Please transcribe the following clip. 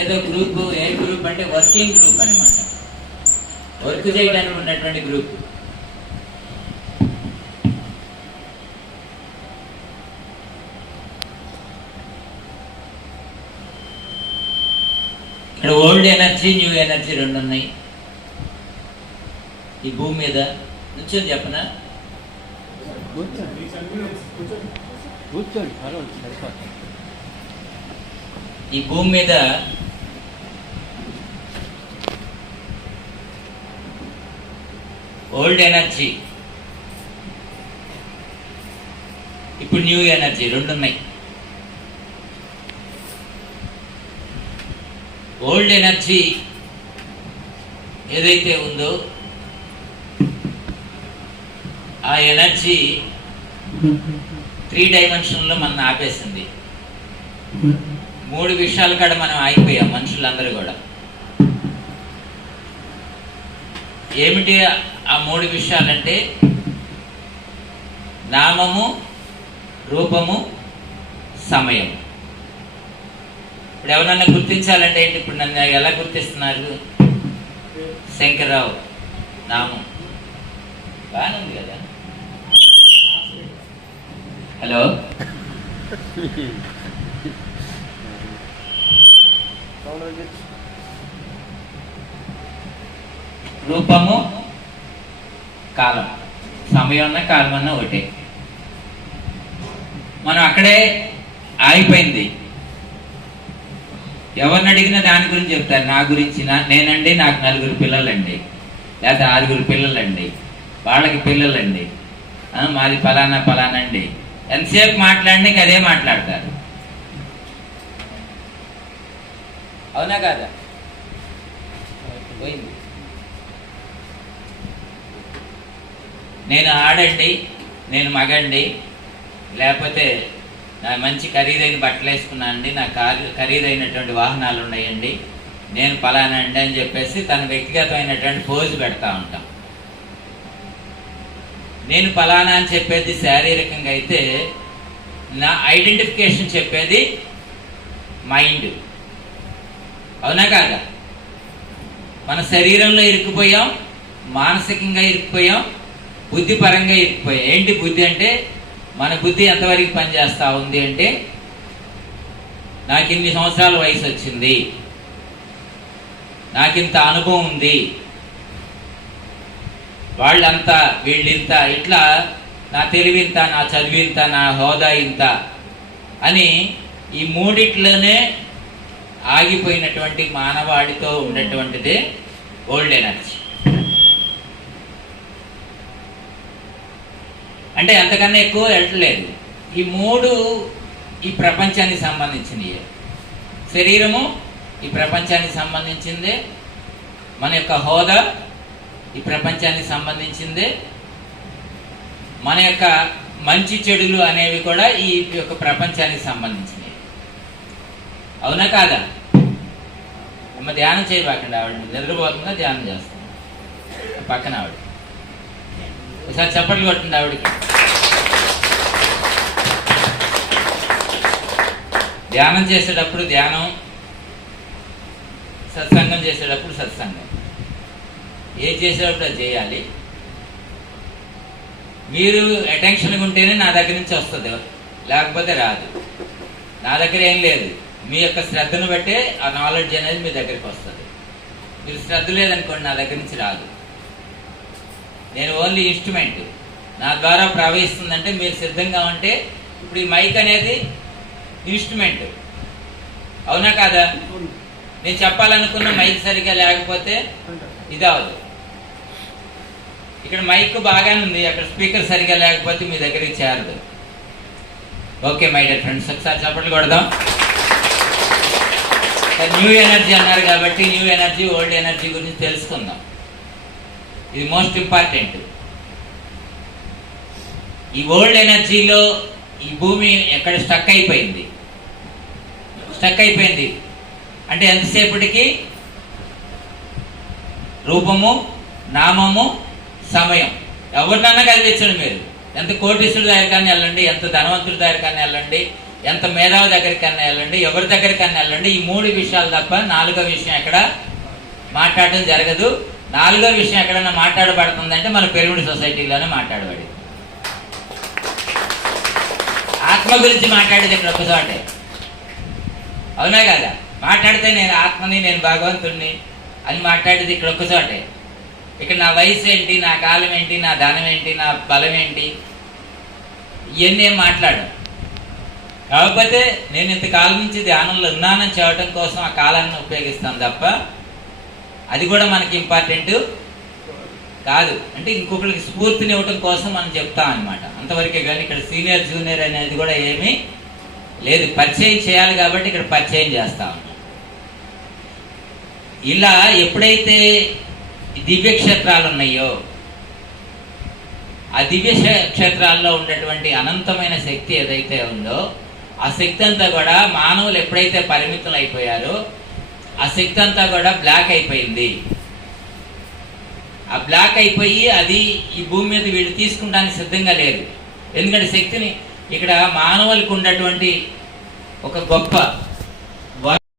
ఏదో గ్రూప్, ఏ గ్రూప్ అంటే working group అనమాట, వర్క్ చేయడానికి ఉన్నటువంటి గ్రూప్. ఇక్కడ ఓల్డ్ ఎనర్జీ, న్యూ ఎనర్జీ రెండు ఉన్నాయి ఈ భూమి మీద. నుంచొని చెప్పనా? ఈ భూమి మీద ఓల్డ్ ఎనర్జీ, ఇప్పుడు న్యూ ఎనర్జీ రెండు ఉన్నాయి. ఓల్డ్ ఎనర్జీ ఏదైతే ఉందో ఆ ఎనర్జీ 3 డైమెన్షన్లో మనం ఆపేసింది. 3 విషయాల కాడ మనం ఆగిపోయాం మనుషులందరూ కూడా. ఏమిటి ఆ 3 విషయాలంటే నామము, రూపము, సమయం. ఇప్పుడు ఎవరన్నా గుర్తించాలంటే ఏంటి? ఇప్పుడు నన్ను ఎలా గుర్తిస్తున్నారు? శంకర్రావు నామం బాగానే ఉంది కదా. హలో, రూపము, కాలం, సమయం అన్న కాలం అన్న ఒకటే. మనం అక్కడే ఆగిపోయింది. ఎవరిని అడిగినా దాని గురించి చెప్తారు. నా గురించి నేనండి, నాకు 4 పిల్లలండి, లేకపోతే 6 పిల్లలండి, వాళ్ళకి పిల్లలండి, మాది ఫలానా ఫలానండి. ఎంతసేపు మాట్లాడినాక అదే మాట్లాడతారు. అవునా కాదా? పోయింది. నేను ఆడండి, నేను మగండి, లేకపోతే నా మంచి ఖరీదైన బట్టలు వేసుకున్నానండి, నా ఖరీదైనటువంటి వాహనాలు ఉన్నాయండి, నేను ఫలానా అండి అని చెప్పేసి తన వ్యక్తిగతమైనటువంటి పోజు పెడతా ఉంటాం. నేను ఫలానా అని చెప్పేది శారీరకంగా అయితే, నా ఐడెంటిఫికేషన్ చెప్పేది మైండ్. అవునా కాదా? మన శరీరంలో ఇరుక్కుపోయాం, మానసికంగా ఇరుక్కుపోయాం, బుద్ధిపరంగా ఇరుక్కుపోయాం. ఏంటి బుద్ధి అంటే, మన బుద్ధి ఎంతవరకు పనిచేస్తూ ఉంది అంటే, నాకు ఇన్ని సంవత్సరాల వయసు వచ్చింది, నాకింత అనుభవం ఉంది, వాళ్ళంతా వీళ్ళింత, ఇట్లా నా తెలివింత, నా చదివింత, నా హోదా ఇంత అని ఈ మూడిట్లోనే ఆగిపోయినటువంటి మానవాడితో ఉన్నటువంటిదే ఓల్డ్ ఎనర్జీ. అంటే అంతకన్నా ఎక్కువ వెళ్ళట్లేదు. ఈ 3 ఈ ప్రపంచానికి సంబంధించినవి. శరీరము ఈ ప్రపంచానికి సంబంధించిందే, మన యొక్క హోదా ఈ ప్రపంచానికి సంబంధించిందే, మన యొక్క మంచి చెడులు అనేవి కూడా ఈ యొక్క ప్రపంచానికి సంబంధించినవి. అవునా కాదా? అమ్మ ధ్యానం చేయబాకండి, ఆవిడ నిద్రపోతుందా ధ్యానం చేస్తాం పక్కన ఆవిడ. ఒకసారి చప్పట్లు కొట్టండి ఆవిడకి. ధ్యానం చేసేటప్పుడు ధ్యానం, సత్సంగం చేసేటప్పుడు సత్సంగం. ఏది చేసేటప్పుడు అది చేయాలి. మీరు అటెన్షన్గా ఉంటేనే నా దగ్గర నుంచి వస్తుంది, లేకపోతే రాదు. నా దగ్గర ఏం లేదు, మీ యొక్క శ్రద్ధను బట్టే ఆ నాలెడ్జ్ అనేది మీ దగ్గరికి వస్తుంది. మీరు శ్రద్ధ లేదనుకోండి, నా దగ్గర నుంచి రాదు. నేను ఓన్లీ ఇన్స్ట్రుమెంట్. నా ద్వారా ప్రవహిస్తుందంటే మీరు సిద్ధంగా ఉంటే. ఇప్పుడు ఈ మైక్ అనేది ఇన్స్ట్రుమెంట్. అవునా కాదా? నేను చెప్పాలనుకున్న మైక్ సరిగా లేకపోతే ఇది అవ్వదు. ఇక్కడ మైక్ బాగానే ఉంది, అక్కడ స్పీకర్ సరిగా లేకపోతే మీ దగ్గరికి చేరదు. ఓకే మై డియర్ ఫ్రెండ్స్, ఒకసారి చప్పట్లు కొడదాం. న్యూ ఎనర్జీ అన్నారు కాబట్టి న్యూ ఎనర్జీ, ఓల్డ్ ఎనర్జీ గురించి తెలుసుకుందాం. ఇది మోస్ట్ ఇంపార్టెంట్. ఈ ఓల్డ్ ఎనర్జీలో ఈ భూమి ఎక్కడ స్టక్ అయిపోయింది అంటే ఎంతసేపటికి రూపము, నామము, సమయం. ఎవరినన్నా కదిలించండి మీరు. ఎంత కోటీశ్వరుడి దగ్గర కానీ వెళ్ళండి, ఎంత ధనవంతుడి దగ్గర కానీ వెళ్ళండి, ఎంత మేధావి దగ్గరికన్నా వెళ్ళండి, ఎవరి దగ్గరికన్నా వెళ్ళండి, ఈ 3 విషయాలు తప్ప 4వ విషయం ఎక్కడ మాట్లాడటం జరగదు. 4వ విషయం ఎక్కడన్నా మాట్లాడబడుతుందంటే మన పిరమిడ్ సొసైటీలోనే మాట్లాడబడి. ఆత్మ గురించి మాట్లాడేది ఇక్కడ ఒక్కసారి, అవునా కదా? మాట్లాడితే నేను ఆత్మని, నేను భగవంతుడిని అని మాట్లాడేది ఇక్కడ ఒక్కసారి. ఇక్కడ నా వయసు ఏంటి, నా కాలం ఏంటి, నా ధనం ఏంటి, నా బలం ఏంటి, ఇవన్నీ ఏం మాట్లాడు. కాకపోతే నేను ఇంతకాలం నుంచి ధ్యానంలో ఉన్నానని చెప్పడం కోసం ఆ కాలాన్ని ఉపయోగిస్తాను తప్ప అది కూడా మనకి ఇంపార్టెంట్ కాదు. అంటే ఇంకొకరికి స్ఫూర్తిని ఇవ్వటం కోసం మనం చెప్తాం అనమాట, అంతవరకే. కానీ ఇక్కడ సీనియర్ జూనియర్ అనేది కూడా ఏమీ లేదు. పరిచయం చేయాలి కాబట్టి ఇక్కడ పరిచయం చేస్తాం. ఇలా ఎప్పుడైతే దివ్య క్షేత్రాలు ఉన్నాయో ఆ దివ్య క్షేత్రాల్లో ఉన్నటువంటి అనంతమైన శక్తి ఏదైతే ఉందో ఆ శక్తి అంతా కూడా మానవులు ఎప్పుడైతే పరిమితులు అయిపోయారో ఆ శక్తి అంతా కూడా బ్లాక్ అయిపోయింది. ఆ బ్లాక్ అయిపోయి అది ఈ భూమి మీద వీళ్ళు తీసుకుంటానికి సిద్ధంగా లేదు. ఎందుకంటే శక్తిని ఇక్కడ మానవులకు ఉన్నటువంటి ఒక గొప్ప